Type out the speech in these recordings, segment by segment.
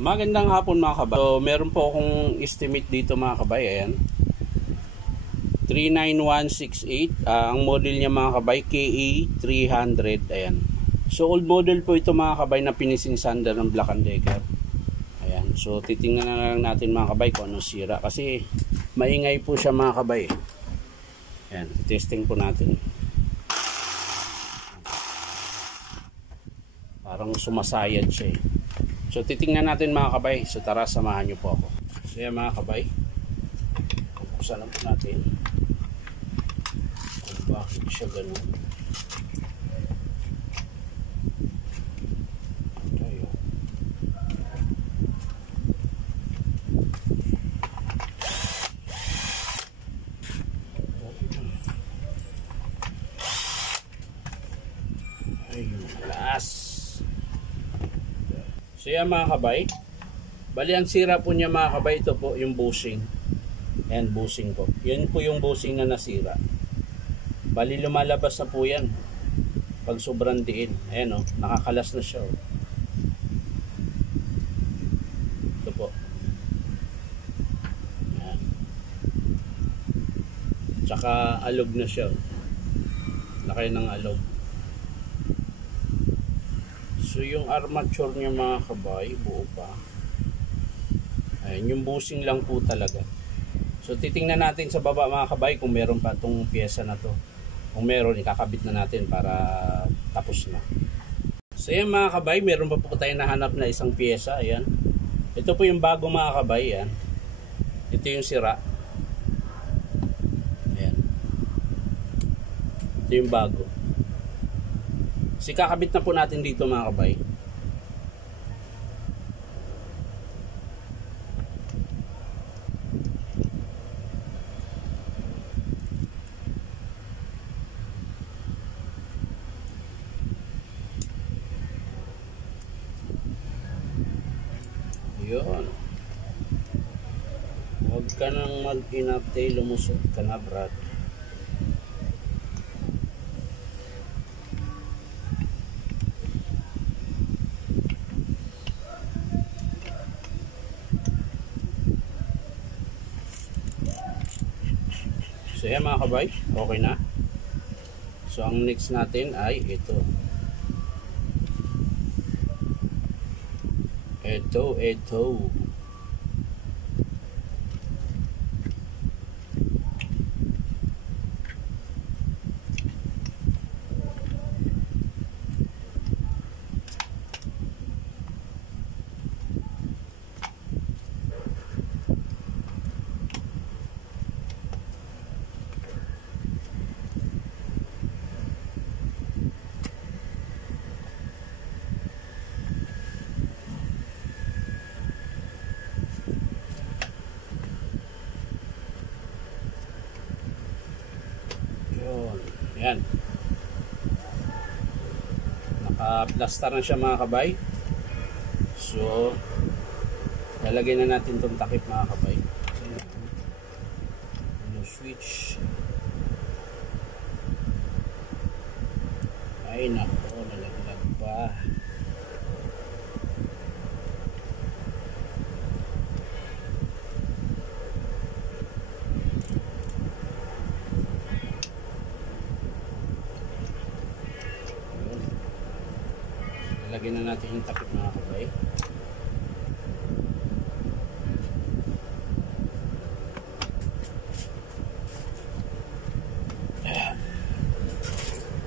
Magandang hapon mga kabay. So, meron po akong estimate dito mga kabay. Ayan. 39168. Ang model niya mga kabay, KA300. Ayan. So, old model po ito mga kabay na finishing sander ng Black & Decker. Ayan. So, titingnan na lang natin mga kabay kung ano sira. Kasi, maingay po siya mga kabay. Ayan. Testing po natin. Parang sumasayad siya eh. So titingnan natin mga kabay. So tara, samahan nyo po ako. So yan mga kabay, buksan lang po natin kung bakit siya ganun. Tayo. Ayun, alas. So yan mga kabay, bali ang sira po niya mga kabay, ito po yung bushing. Ayan, bushing po. Yan po yung bushing na nasira. Bali lumalabas na po yan pag sobrang diin. Ayan o, nakakalas na siya o. Ito po. Ayan. Tsaka alog na siya o. Laki ng alog. So yung armature niya mga kabay, buo pa. Ayan, yung bushing lang po talaga. So titingnan natin sa baba mga kabay kung meron pa itong pyesa na to. Kung meron, ikakabit na natin para tapos na. So yan mga kabay, meron pa po tayo nahanap na isang pyesa. Ayan. Ito po yung bago mga kabay. Ayan. Ito yung sira. Ayan. Ito yung bago. So kakabit na po natin dito mga kabay. Yun. Huwag ka nang mag-inaptay, lumusot ka na brad. So yan mga kabay, okay na. So ang next natin ay ito. Ito. Yan. Naka-plaster na siya mga kabay. So, lalagay na natin itong takip mga kabay. Yung switch. Ay nako, nalaglag pa. Lagyan na natin yung takip mga kabay.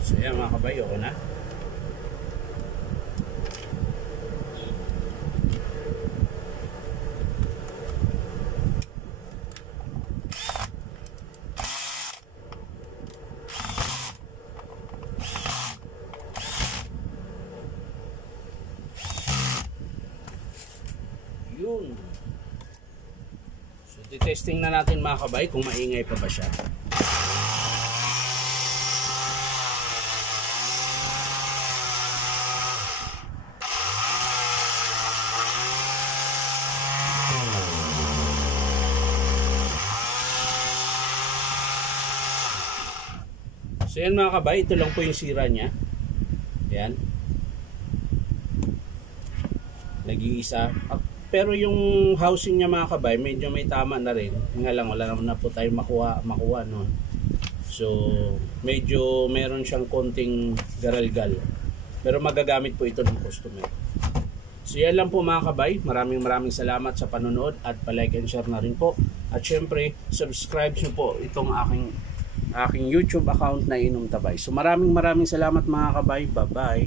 So yan mga kabay, okay na. Yun. So testing na natin mga kabay kung maingay pa ba siya. So yan mga kabay, ito lang po yung sira niya. Yan. Nag-iisa. Pero yung housing niya mga kabay, medyo may tama na rin. Nga lang, wala naman na po tayo makuha noon. So, medyo meron siyang konting garalgal. Pero magagamit po ito ng customer. So, yan lang po mga kabay. Maraming salamat sa panonood at palike and share na rin po. At syempre, subscribe nyo po itong aking YouTube account na Inom Tabay. So, maraming salamat mga kabay. Bye-bye.